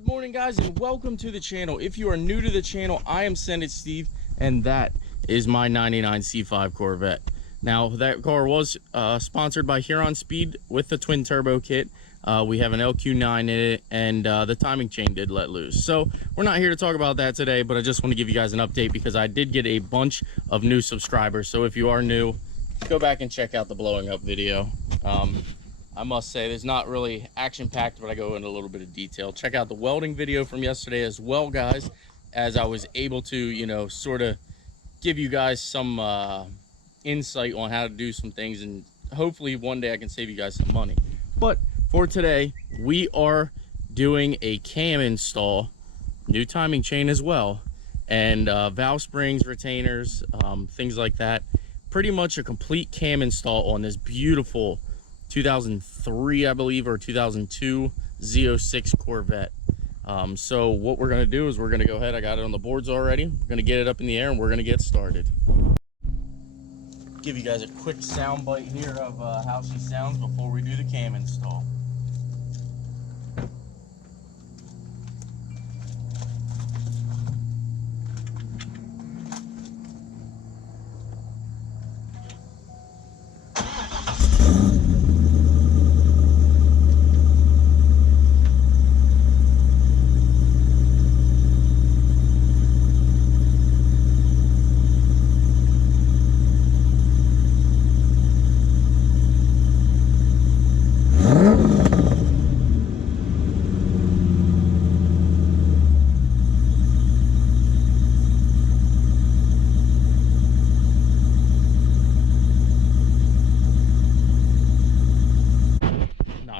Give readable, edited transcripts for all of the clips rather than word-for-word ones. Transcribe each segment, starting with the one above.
Good morning, guys, and welcome to the channel. If you are new to the channel, I am Sendit Steve, and that is my 99 C5 Corvette. Now, that car was sponsored by Huron Speed with the twin turbo kit. We have an LQ9 in it, and the timing chain did let loose. So we're not here to talk about that today, but I just want to give you guys an update because I did get a bunch of new subscribers. So if you are new, go back and check out the blowing up video. I must say there's not really action-packed, but I go into a little bit of detail. Check out the welding video from yesterday as well, guys, as I was able to, you know, sort of give you guys some insight on how to do some things, and hopefully one day I can save you guys some money. But for today, we are doing a cam install, new timing chain as well, and valve springs, retainers, things like that. Pretty much a complete cam install on this beautiful 2003, I believe, or 2002 Z06 Corvette. So what we're going to do is we're going to go ahead. I got it on the boards already. We're going to get it up in the air and we're going to get started. Give you guys a quick sound bite here of how she sounds before we do the cam install.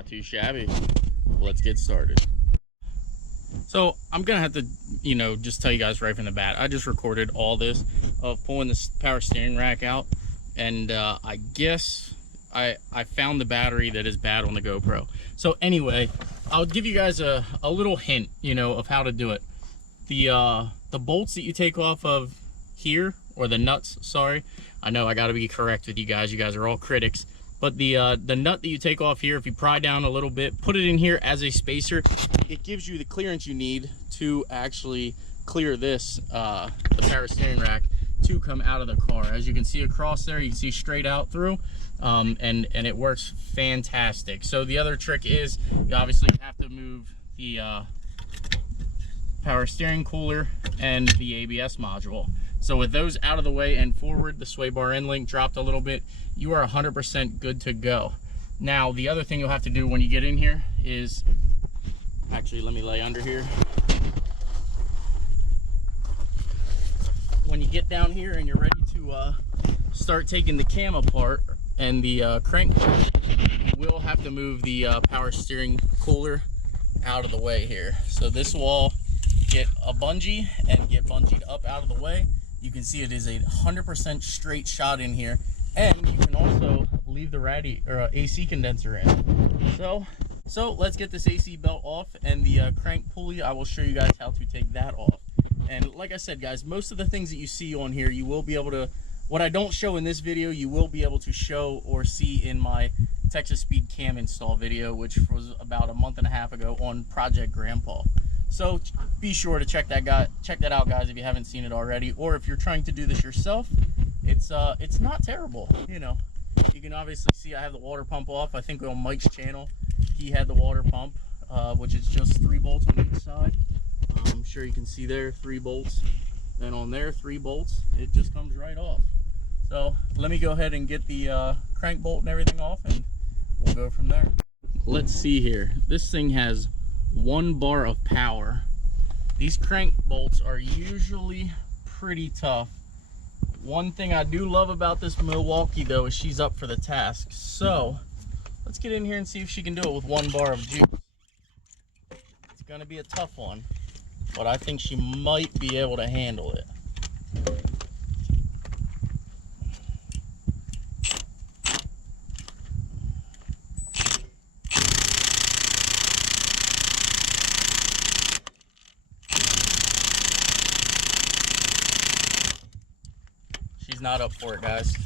Too shabby. Let's get started. So I'm gonna have to, you know, just tell you guys right from the bat, I just recorded all this of pulling this power steering rack out, and I guess I found the battery that is bad on the GoPro. So anyway, I'll give you guys a little hint, you know, of how to do it. The bolts that you take off of here, or the nuts, sorry, I know I got to be correct with you guys are all critics. But the nut that you take off here, if you pry down a little bit, put it in here as a spacer, it gives you the clearance you need to actually clear this, the power steering rack, to come out of the car. As you can see across there, you can see straight out through, and it works fantastic. So the other trick is, you obviously have to move the power steering cooler and the ABS module. So with those out of the way and forward, the sway bar end link dropped a little bit, you are 100% good to go. Now, the other thing you'll have to do when you get in here is, actually, let me lay under here. When you get down here and you're ready to start taking the cam apart and the crank, you will have to move the power steering cooler out of the way here. So this will all get a bungee and get bungeed up out of the way. You can see it is a 100% straight shot in here, and you can also leave the AC condenser in. So let's get this AC belt off, and the crank pulley, I will show you guys how to take that off. And like I said, guys, most of the things that you see on here, you will be able to, what I don't show in this video, you will be able to show or see in my Texas Speed cam install video, which was about a month and a half ago on Project Grandpa. So be sure to check that out, guys, if you haven't seen it already, or if you're trying to do this yourself. It's not terrible. You know, you can obviously see I have the water pump off. I think on Mike's channel, he had the water pump, which is just 3 bolts on each side. I'm sure you can see there 3 bolts, and on there 3 bolts. It just comes right off. So let me go ahead and get the crank bolt and everything off, and we'll go from there. Let's see here. This thing has 1 bar of power. These crank bolts are usually pretty tough. One thing I do love about this Milwaukee, though, is she's up for the task. So let's get in here and see if she can do it with 1 bar of juice. It's gonna be a tough one, but I think she might be able to handle it. Not up for it, guys.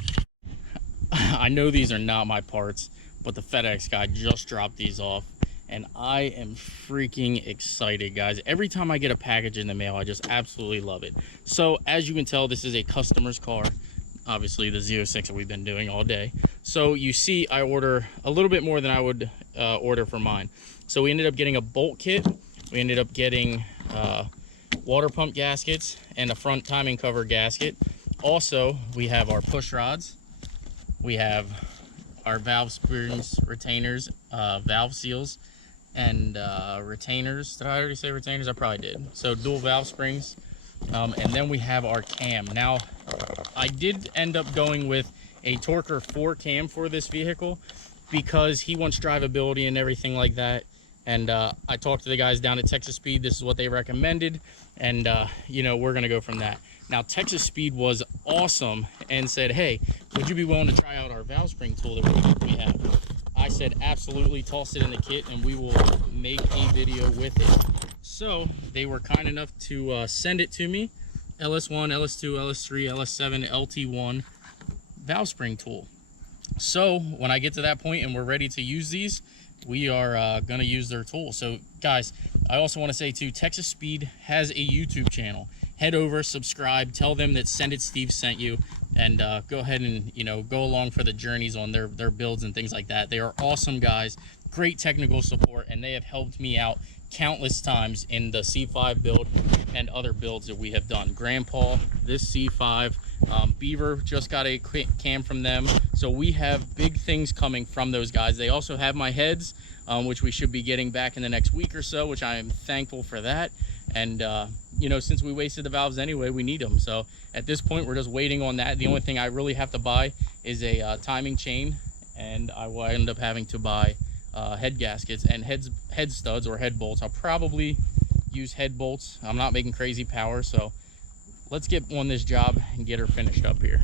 I know these are not my parts, but the FedEx guy just dropped these off, and I am freaking excited, guys. Every time I get a package in the mail, I just absolutely love it. So as you can tell, this is a customer's car, obviously the 06 that we've been doing all day. So you see I order a little bit more than I would order for mine. So we ended up getting a bolt kit, we ended up getting water pump gaskets and a front timing cover gasket. Also, we have our push rods, we have our valve springs, retainers, valve seals, and retainers. Did I already say retainers? I probably did. So dual valve springs, and then we have our cam. Now, I did end up going with a Torker 4 cam for this vehicle because he wants drivability and everything like that. And I talked to the guys down at Texas Speed. This is what they recommended, and you know, we're gonna go from that. Now, Texas Speed was awesome and said, hey, would you be willing to try out our valve spring tool that we have? I said, absolutely, toss it in the kit and we will make a video with it. So they were kind enough to send it to me. LS1, LS2, LS3, LS7, LT1 valve spring tool. So when I get to that point and we're ready to use these, we are gonna use their tool. So guys, I also wanna say too, Texas Speed has a YouTube channel. Head over, subscribe, tell them that Sendit Steve sent you, and go ahead and, you know, go along for the journeys on their builds and things like that. They are awesome guys, great technical support, and they have helped me out countless times in the C5 build and other builds that we have done. Grandpa, this C5, Beaver just got a cam from them. So we have big things coming from those guys. They also have my heads, which we should be getting back in the next week or so, which I am thankful for that. And you know, since we wasted the valves anyway, we need them. So at this point, we're just waiting on that. The only thing I really have to buy is a timing chain, and I will end up having to buy head gaskets and head studs or head bolts. I'll probably use head bolts. I'm not making crazy power, so let's get on this job and get her finished up here.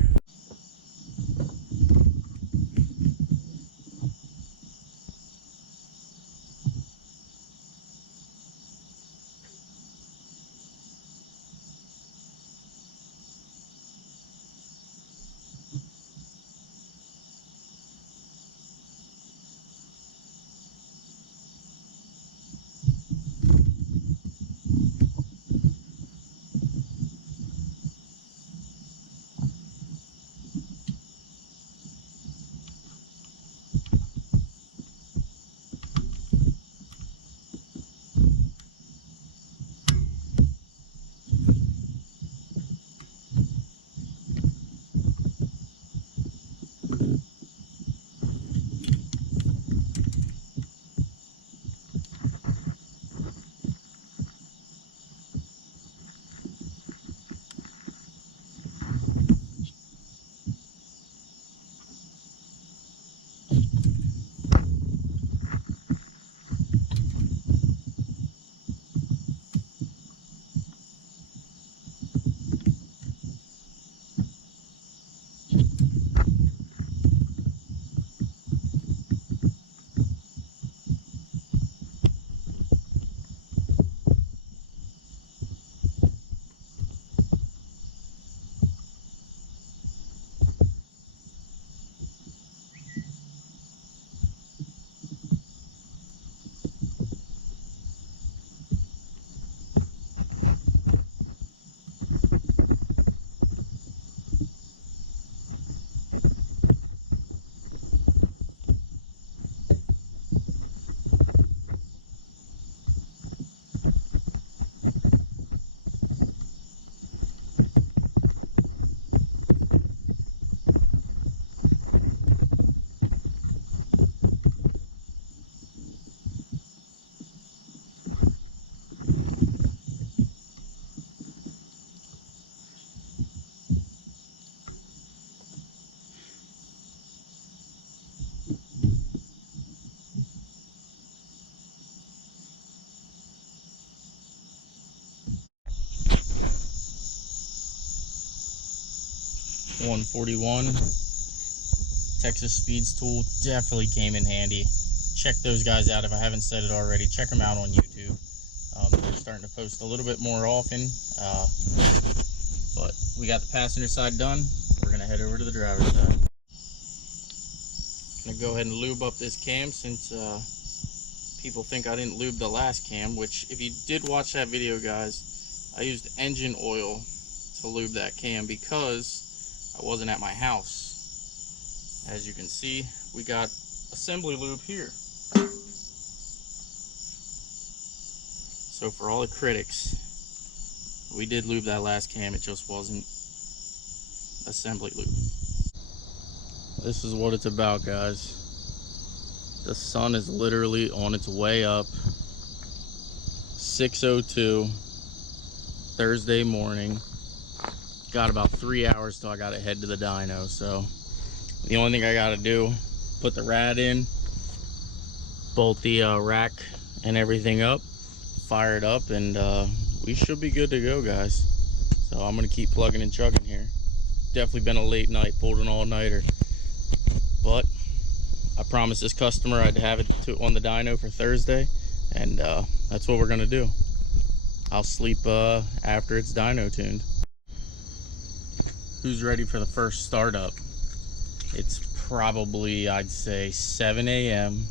.141 Texas Speed's tool definitely came in handy. Check those guys out if I haven't said it already. Check them out on YouTube. They're starting to post a little bit more often, but we got the passenger side done. We're gonna head over to the driver's side. Gonna go ahead and lube up this cam since people think I didn't lube the last cam, which if you did watch that video, guys, I used engine oil to lube that cam because I wasn't at my house. As you can see, we got assembly lube here. So for all the critics, we did lube that last cam, it just wasn't assembly lube. This is what it's about, guys. The sun is literally on its way up. 6:02 Thursday morning. Got about 3 hours till I gotta head to the dyno, so the only thing I gotta do, put the rad in, bolt the rack and everything up, fire it up, and we should be good to go, guys. So I'm gonna keep plugging and chugging here. Definitely been a late night, pulled an all-nighter, but I promised this customer I'd have it on the dyno for Thursday, and that's what we're gonna do. I'll sleep after it's dyno tuned. Who's ready for the first startup? It's probably, I'd say, 7 a.m.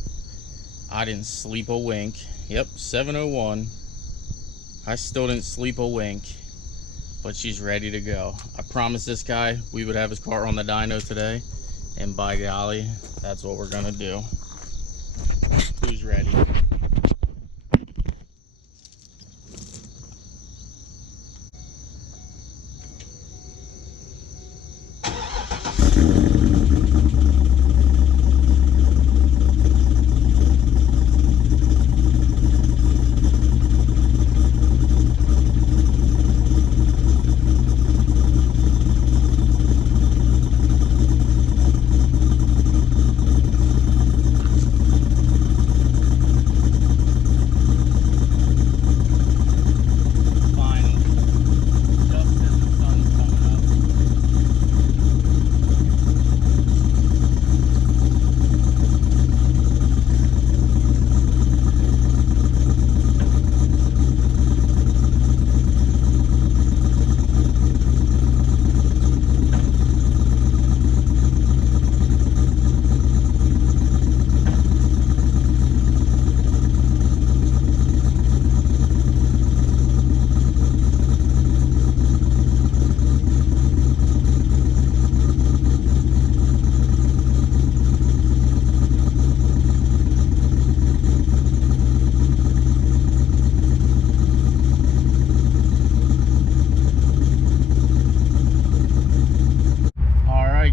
I didn't sleep a wink. Yep, 7:01. I still didn't sleep a wink, but she's ready to go. I promised this guy we would have his car on the dyno today, and by golly, that's what we're gonna do. Who's ready?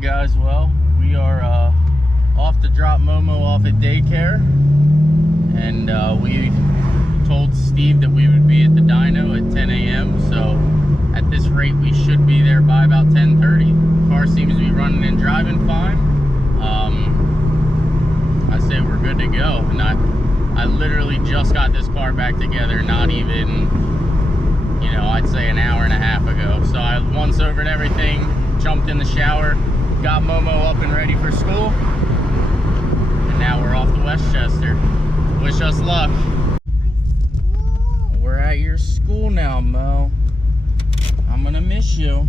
Guys, well, we are off to drop Momo off at daycare, and we told Steve that we would be at the dyno at 10 a.m. so at this rate we should be there by about 10:30. Car seems to be running and driving fine. I say we're good to go, and I literally just got this car back together, not even, you know, I'd say an hour and a half ago. So I once overed everything, jumped in the shower, got Momo up and ready for school, and now we're off to Westchester. Wish us luck. We're at your school now, Mo. I'm gonna miss you.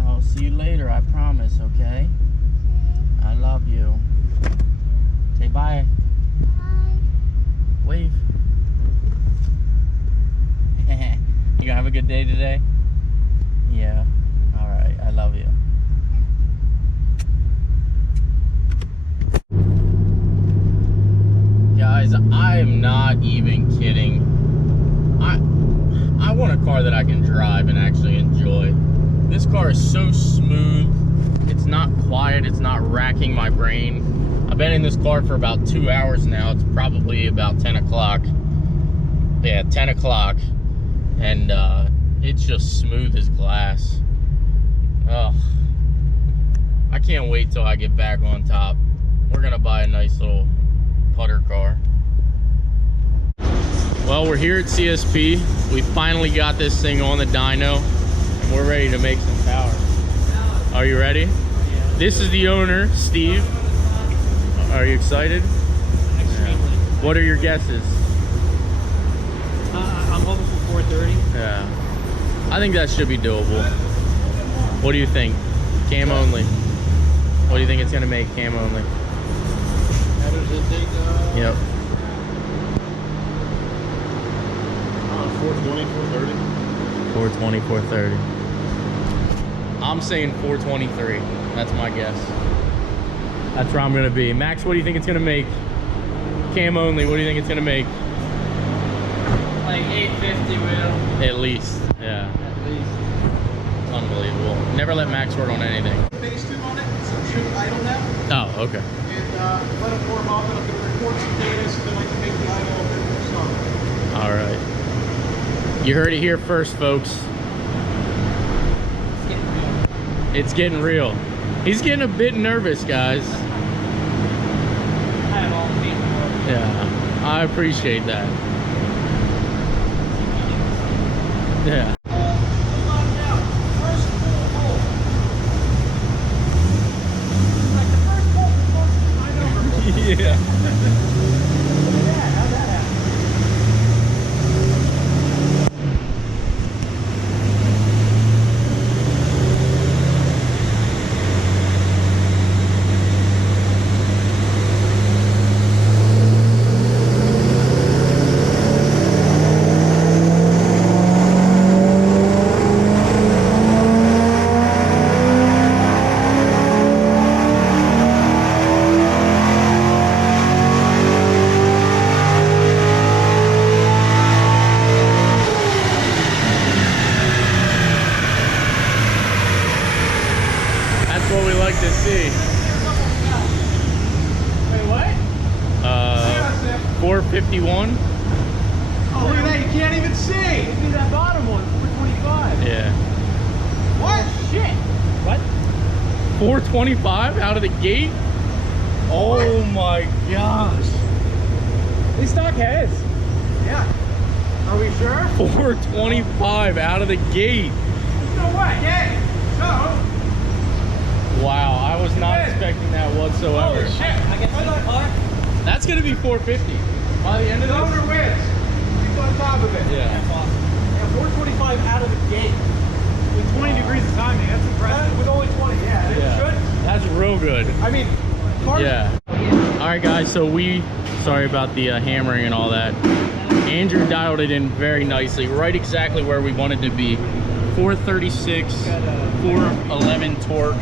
I'll see you later, I promise, okay? I love you. Say bye. Bye. Wave. You gonna have a good day today? Yeah. Alright, I love you. Guys, I am not even kidding. I want a car that I can drive and actually enjoy. This car is so smooth. It's not quiet. It's not racking my brain. I've been in this car for about 2 hours now. It's probably about 10 o'clock. Yeah, 10 o'clock. And it's just smooth as glass. Oh, I can't wait till I get back on top. We're gonna buy a nice little putter car. Well, we're here at CSP. We finally got this thing on the dyno, and we're ready to make some power. Are you ready? Yeah. This is the owner, Steve. Are you excited? Extremely. What are your guesses? I'm hoping for 430. Yeah, I think that should be doable. What do you think? Cam only. What do you think it's gonna make cam only? Yep. 420, 430. 420, 430. I'm saying 423. That's my guess. That's where I'm gonna be. Max, what do you think it's gonna make? Cam only, what do you think it's gonna make? Like 850 wheel. At least, yeah. At least. Unbelievable. Never let Max work on anything. Phase 2 on it, so it should idle now. Oh, okay. And let it warm up, and I'm going to record some data so that I can make the idle a bit more solid. All right. You heard it here first, folks. It's getting real. It's getting real. He's getting a bit nervous, guys. I have all the feet in the world. Yeah, I appreciate that. Yeah. Yeah. What we like to see. Wait, what? 451. Oh, look at that, you can't even see! See that bottom one, 425. Yeah. What? Shit. What? 425 out of the gate? Oh my gosh. These stock heads. Yeah. Are we sure? 425 out of the gate. No way! Yay! So, Wow, I was not expecting that whatsoever. holy shit! I get the car. That's gonna be 450 by the end of The owner this. wins. He's on top of it. Yeah. That's awesome. Yeah, 425 out of the gate. With 20 degrees of timing, that's impressive. With only 20, yeah. It should. That's real good. I mean, cars. Yeah. All right, guys. So sorry about the hammering and all that. Andrew dialed it in very nicely, right exactly where we wanted to be. 436, 411 torque.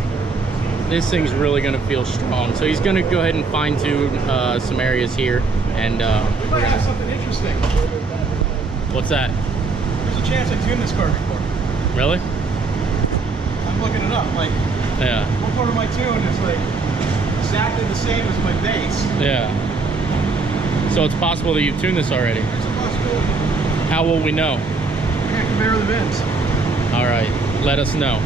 This thing's really gonna feel strong. So he's gonna go ahead and fine tune some areas here, and We might have something interesting. what's that? There's a chance I tuned this car before. Really? I'm looking it up. Like, Yeah. one part of my tune is like exactly the same as my bass. Yeah. So it's possible that you've tuned this already. There's a possibility. How will we know? I can't compare the bins. All right, let us know.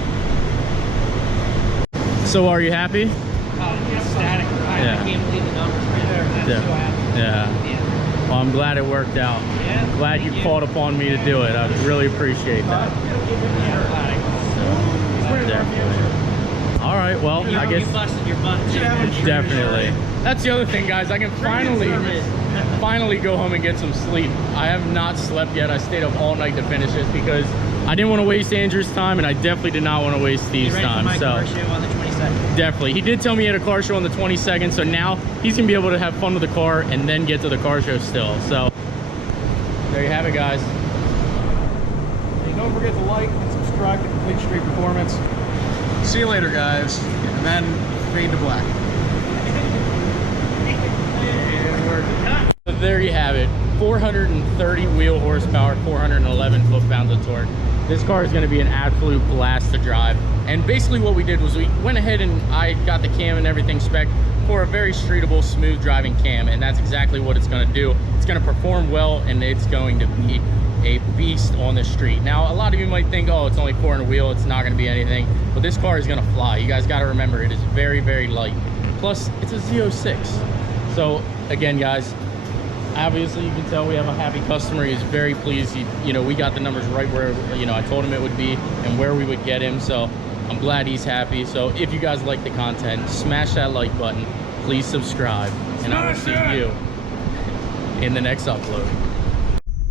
So are you happy? Static. I can't believe the numbers right there. I'm so happy. Yeah. Yeah. Well, I'm glad it worked out. Yeah. Glad you called upon me to do it. I really appreciate that. Definitely. All right, well, I guess You busted your butt. too. definitely. That's the other thing, guys. I can finally go home and get some sleep. I have not slept yet. I stayed up all night to finish this because I didn't want to waste Andrew's time, and I definitely did not want to waste Steve's Ready for time. my So car show on the 22nd. definitely, he did tell me he had a car show on the 22nd. So now he's gonna be able to have fun with the car and then get to the car show still. So there you have it, guys. And don't forget to like and subscribe to Complete Street Performance. See you later, guys. And then fade to black. And we're So there you have it. 430 wheel horsepower, 411 foot-pounds of torque. This car is going to be an absolute blast to drive. And basically what we did was we went ahead and I got the cam and everything spec for a very streetable, smooth driving cam, and that's exactly what it's going to do. It's going to perform well, and it's going to be a beast on the street. Now, a lot of you might think, oh, it's only 400 wheel, it's not going to be anything, but this car is going to fly. You guys got to remember, it is very, very light. Plus, it's a Z06. So again, guys, obviously you can tell we have a happy customer. He's very pleased. You know, we got the numbers right where, you know, I told him it would be and where we would get him. So I'm glad he's happy. So if you guys like the content, smash that like button, please subscribe, and I will see you in the next upload.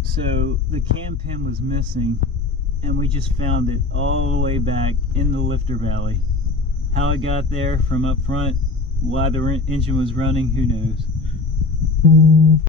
So the cam pin was missing, and we just found it all the way back in the lifter valley. How it got there from up front, why the engine was running, who knows.